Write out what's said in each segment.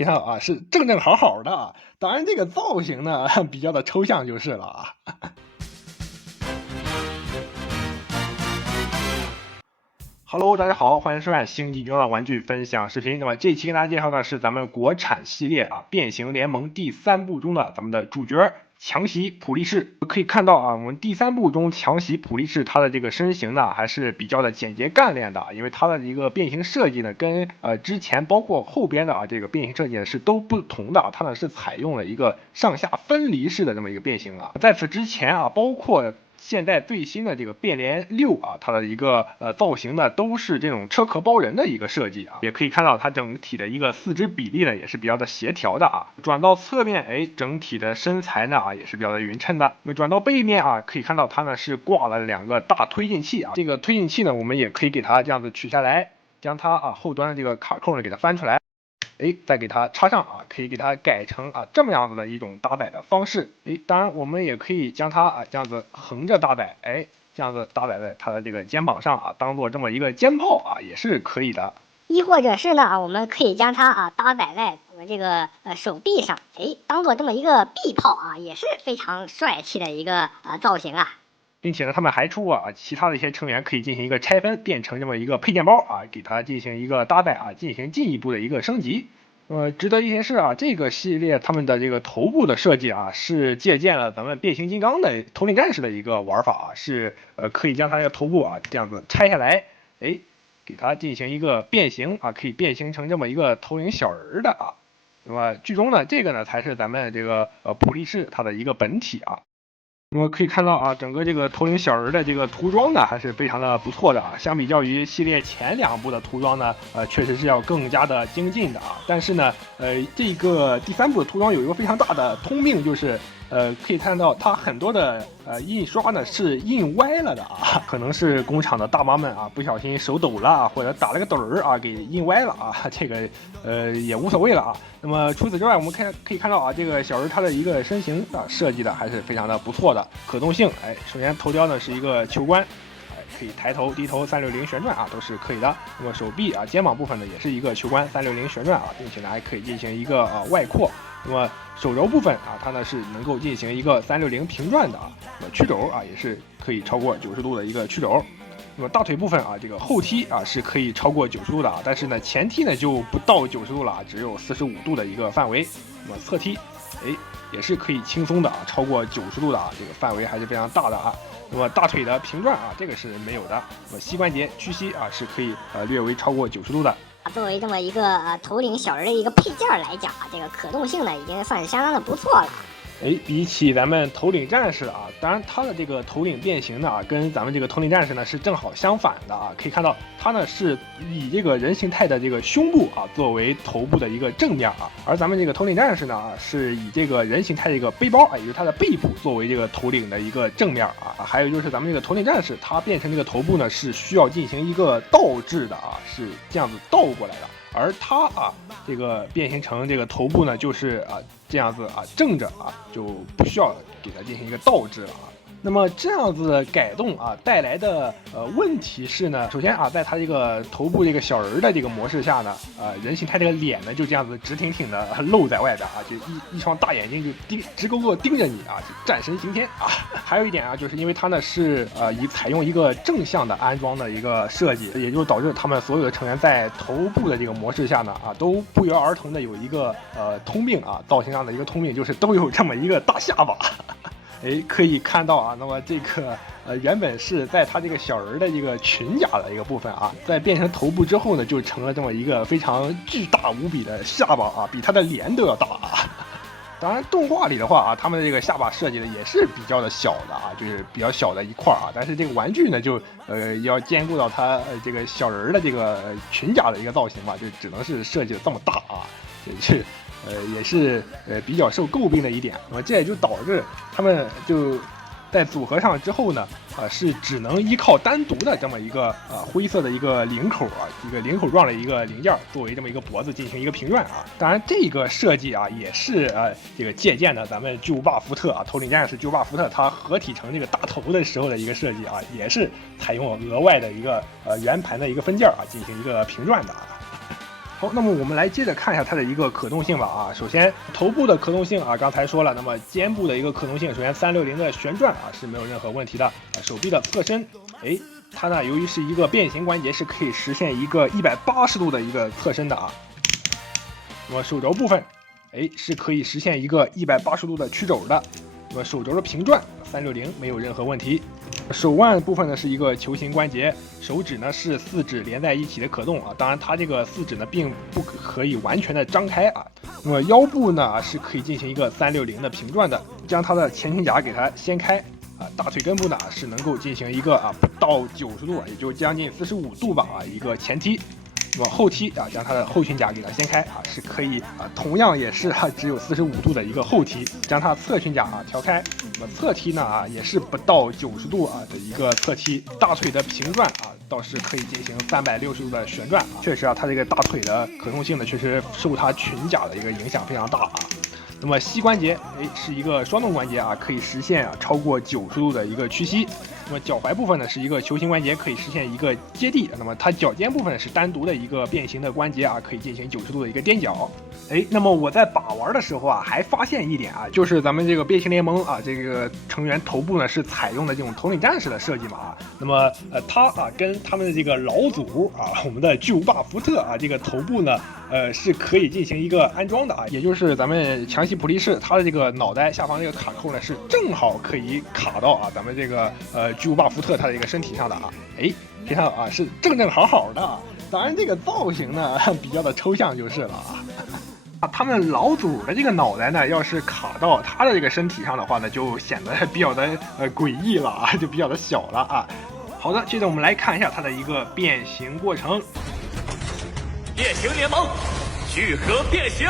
可以看到啊，是正正好好的啊。当然，这个造型呢比较的抽象就是了啊。Hello， 大家好，欢迎收看星际牛的玩具分享视频。那么这期跟大家介绍的是咱们国产系列啊，变形联盟第3部中的咱们的主角强袭普利士。可以看到啊，我们第3部中强袭普利士他的这个身形呢，还是比较的简洁干练的，因为他的一个变形设计呢，跟之前包括后边的这个变形设计呢是都不同的，它呢是采用了一个上下分离式的这么一个变形啊。在此之前啊，包括现在最新的这个变联6啊，它的一个造型呢都是这种车壳包人的一个设计啊，也可以看到它整体的一个四肢比例呢也是比较的协调的啊。转到侧面，整体的身材呢也是比较的匀称的。那么转到背面啊，可以看到它呢是挂了2个大推进器啊，这个推进器呢我们也可以给它这样子取下来，将它后端的这个卡扣呢给它翻出来。再给它插上啊，可以给它改成这么样子的一种搭载的方式。当然我们也可以将它这样子横着搭载，这样子搭载在它的这个肩膀上啊，当做这么一个肩炮啊，也是可以的。亦或者是呢，我们可以将它搭载在我们这个手臂上，当做这么一个臂炮啊，也是非常帅气的一个造型啊。并且呢，他们还出其他的一些成员可以进行一个拆分，变成这么一个配件包啊，给它进行一个搭载啊，进行进一步的一个升级。值得一提是啊，这个系列他们的这个头部的设计啊，是借鉴了咱们变形金刚的头领战士的一个玩法啊，是可以将它的头部啊这样子拆下来，给它进行一个变形啊，可以变形成这么一个头领小人的啊。那么剧中呢，这个呢才是咱们这个普利士它的一个本体啊。那么可以看到啊，整个这个头领小人的这个涂装呢，还是非常的不错的啊。相比较于系列前2部的涂装呢，确实是要更加的精进的啊。但是呢，这个第3部的涂装有一个非常大的通病，就是可以看到它很多的印刷呢是印歪了的啊，可能是工厂的大妈们啊不小心手抖了，或者打了个盹儿啊给印歪了啊，这个也无所谓了啊。那么除此之外，我们可以看到啊，这个小人他的一个身形啊设计的还是非常的不错的，可动性，首先头雕呢是一个球冠，可以抬头低头360旋转啊，都是可以的。那么手臂啊肩膀部分呢也是一个球冠360旋转啊，并且呢还可以进行一个外扩。那么手肘部分啊，它呢是能够进行一个360平转的啊，那么曲肘啊也是可以超过90度的一个曲肘。那么大腿部分啊，这个后踢啊是可以超过90度的啊，但是呢前踢呢就不到90度了，只有45度的一个范围。那么侧踢，也是可以轻松的啊，超过90度的啊，这个范围还是非常大的啊。那么大腿的平转啊，这个是没有的。那么膝关节屈膝啊是可以略微超过90度的。作为这么一个头领小人的一个配件来讲啊，这个可动性呢已经算是相当的不错了。比起咱们头领战士啊，当然它的这个头领变形呢跟咱们这个头领战士呢是正好相反的啊。可以看到它呢是以这个人形态的这个胸部啊作为头部的一个正面啊，而咱们这个头领战士呢是以这个人形态的一个背包啊，也就是它的背部作为这个头领的一个正面啊。还有就是咱们这个头领战士，它变成这个头部呢是需要进行一个倒置的啊，是这样子倒过来的。而它这个变形成这个头部呢，就是这样子正着就不需要给它进行一个倒置了啊。那么这样子的改动带来的问题是呢，首先在它这个头部这个小人的这个模式下呢，人形态这个脸呢就这样子直挺挺的露在外边就一双大眼睛就直勾勾盯着你就战神刑天啊。还有一点就是因为它呢是以采用一个正向的安装的一个设计，也就导致他们所有的成员在头部的这个模式下呢都不约而同的有一个通病造型上的一个通病，就是都有这么一个大下巴。可以看到那么这个原本是在它这个小人的一个裙甲的一个部分在变成头部之后呢，就成了这么一个非常巨大无比的下巴比它的脸都要大当然动画里的话他们的这个下巴设计的也是比较的小的就是比较小的一块但是这个玩具呢就要兼顾到它这个小人的这个裙甲的一个造型就只能是设计的这么大也是比较受诟病的一点。那么这也就导致他们就在组合上之后呢是只能依靠单独的这么一个灰色的一个领口一个领口状的一个零件作为这么一个脖子进行一个平转当然这个设计也是这个借鉴的咱们巨无霸福特头领战士巨无霸福特它合体成这个大头的时候的一个设计也是采用额外的一个圆盘的一个分件进行一个平转的好，那么我们来接着看一下它的一个可动性吧啊。首先头部的可动性啊，刚才说了，那么肩部的一个可动性，首先360的旋转啊是没有任何问题的。手臂的侧身，它呢由于是一个变形关节，是可以实现一个180度的一个侧身的啊。那么手肘部分，是可以实现一个180度的曲肘的。那么手肘的平转360没有任何问题。手腕部分呢是一个球形关节，手指呢是4指连在一起的可动啊，当然它这个4指呢并不可以完全的张开啊。那么腰部呢是可以进行一个360的平转的，将它的前裙甲给它掀开啊，大腿根部呢是能够进行一个不到90度，也就将近45度吧一个前踢。那么后踢将它的后裙甲给它掀开是可以同样也是只有45度的一个后踢，将它侧裙甲调开。那么侧踢呢也是不到90度的一个侧踢，大腿的平转倒是可以进行360度的旋转确实它这个大腿的可动性呢确实受它裙甲的一个影响非常大那么膝关节是一个双动关节可以实现超过90度的一个屈膝。那么脚踝部分呢是一个球形关节，可以实现一个接地。那么它脚尖部分是单独的一个变形的关节可以进行90度的一个踮脚。那么我在把玩的时候还发现一点就是咱们这个变形联盟这个成员头部呢是采用的这种头领战士的设计嘛那么它跟他们的这个老祖我们的巨无霸福特这个头部呢是可以进行一个安装的也就是咱们强袭普利士它的这个脑袋下方这个卡扣呢是正好可以卡到咱们这个巨无霸福特它的一个身体上的可以看到是正好的当然这个造型呢比较的抽象就是了他们老祖的这个脑袋呢要是卡到他的这个身体上的话呢就显得比较的诡异了就比较的小了好的，接着我们来看一下它的一个变形过程。变形联盟聚合变形。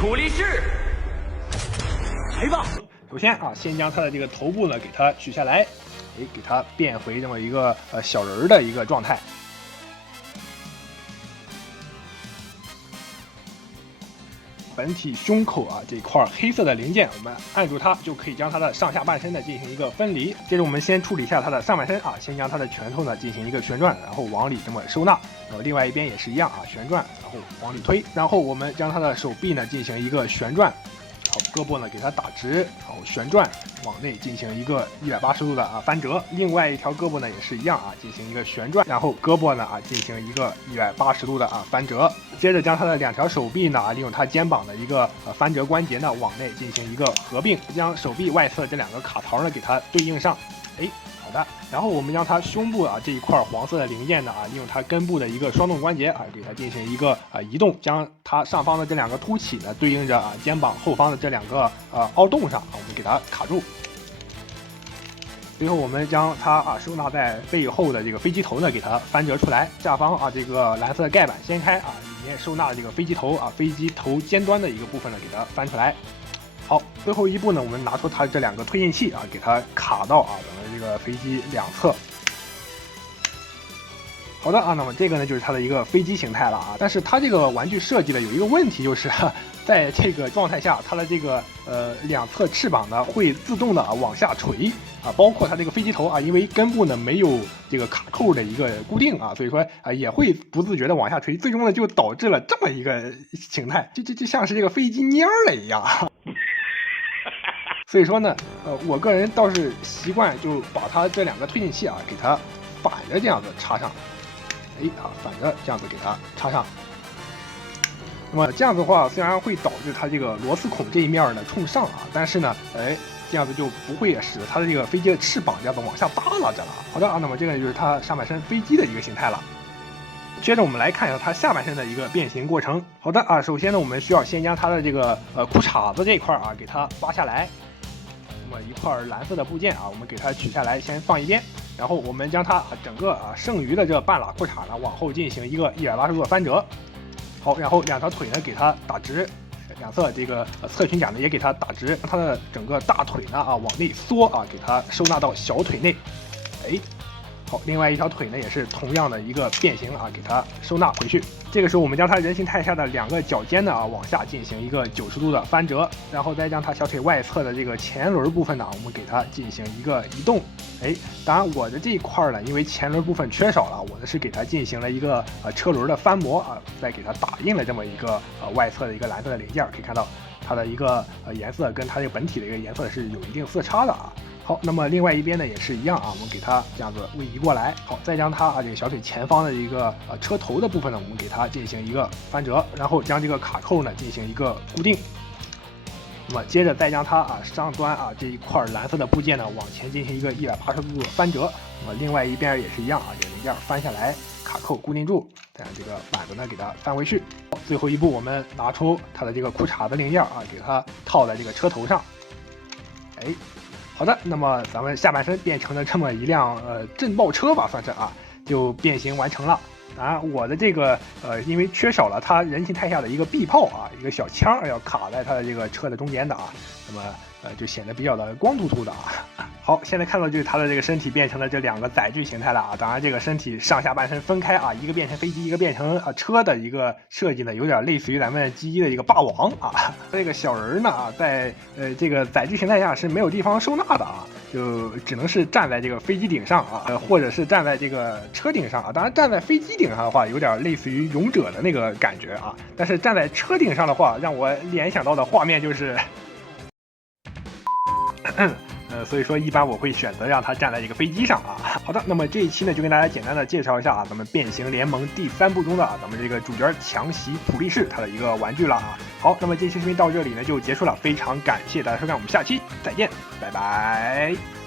普利士，来吧！首先先将它的这个头部呢给它取下来，给它变回这么一个小人的一个状态。本体胸口这块黑色的零件，我们按住它就可以将它的上下半身呢进行一个分离。接着我们先处理一下它的上半身先将它的拳头呢进行一个旋转，然后往里这么收纳。然后另外一边也是一样旋转，然后往里推。然后我们将它的手臂呢进行一个旋转，好，胳膊呢给它打直，然后旋转往内进行一个180度的翻折。另外一条胳膊呢也是一样进行一个旋转，然后胳膊呢进行一个180度的翻折。接着将它的2条手臂呢利用它肩膀的一个翻折关节呢往内进行一个合并，将手臂外侧这2个卡槽呢给它对应上。好的，然后我们将它胸部这一块黄色的零件呢利用它根部的一个双动关节给它进行一个移动，将它上方的这2个凸起呢对应着肩膀后方的这2个凹洞上我们给它卡住。最后我们将它收纳在背后的这个飞机头呢给它翻折出来，下方这个蓝色盖板掀开里面收纳的这个飞机头飞机头尖端的一个部分呢给它翻出来。好，最后一步呢我们拿出它这2个推进器给它卡到咱们这个飞机两侧。好的那么这个呢就是它的一个飞机形态了但是它这个玩具设计的有一个问题，就是在这个状态下它的这个两侧翅膀呢会自动的往下垂包括它这个飞机头因为根部呢没有这个卡扣的一个固定所以说也会不自觉的往下垂，最终呢就导致了这么一个形态，就像是这个飞机蔫了一样所以说呢我个人倒是习惯就把它这2个推进器给它反着这样子插上，反着这样子给它插上。那么这样子的话虽然会导致它这个螺丝孔这一面呢冲上但是呢这样子就不会使得它的这个飞机的翅膀这样子往下耷拉着了。好的那么这个就是它上半身飞机的一个形态了。接着我们来看一下它下半身的一个变形过程。好的首先呢我们需要先将它的这个裤衩子这一块给它扒下来。那么一块蓝色的部件我们给它取下来先放一边。然后我们将它整个剩余的这半拉裤衩呢往后进行一个180度的翻折。好，然后两条腿呢给它打直，两侧这个侧裙甲呢也给它打直，让它的整个大腿呢往内缩给它收纳到小腿内。哎。好，另外一条腿呢也是同样的一个变形给它收纳回去。这个时候我们将它人形态下的两个脚尖呢往下进行一个90度的翻折，然后再将它小腿外侧的这个前轮部分呢，我们给它进行一个移动。哎，当然我的这一块呢，因为前轮部分缺少了，我呢是给它进行了一个车轮的翻模再给它打印了这么一个外侧的一个蓝色的零件，可以看到它的一个颜色跟它这个本体的一个颜色是有一定色差的好，那么另外一边呢也是一样我们给它这样子位移过来。好，再将它这个小腿前方的一个车头的部分呢，我们给它进行一个翻折，然后将这个卡扣呢进行一个固定。那么接着再将它上端这一块蓝色的部件呢往前进行一个180度的翻折。那么另外一边也是一样这个零件翻下来，卡扣固定住，再让这个板子呢给它翻回去。好，最后一步我们拿出它的这个裤衩子零件给它套在这个车头上。哎。好的，那么咱们下半身变成了这么一辆震爆车吧，算是就变形完成了。当然，我的这个因为缺少了它人形态下的一个臂炮一个小枪要卡在它的这个车的中间的那么就显得比较的光秃秃的好，现在看到就是它的这个身体变成了这两个载具形态了当然，这个身体上下半身分开一个变成飞机，一个变成车的一个设计呢，有点类似于咱们机的一个霸王这个小人呢在这个载具形态下是没有地方收纳的就只能是站在这个飞机顶上或者是站在这个车顶上当然，站在飞机顶上的话，有点类似于勇者的那个感觉但是站在车顶上的话，让我联想到的画面就是所以说一般我会选择让他站在这个飞机上好的，那么这一期呢就跟大家简单的介绍一下咱们变形联盟第3部中的咱们这个主角强袭普利士他的一个玩具了好，那么这期视频到这里呢就结束了，非常感谢大家收看，我们下期再见，拜拜。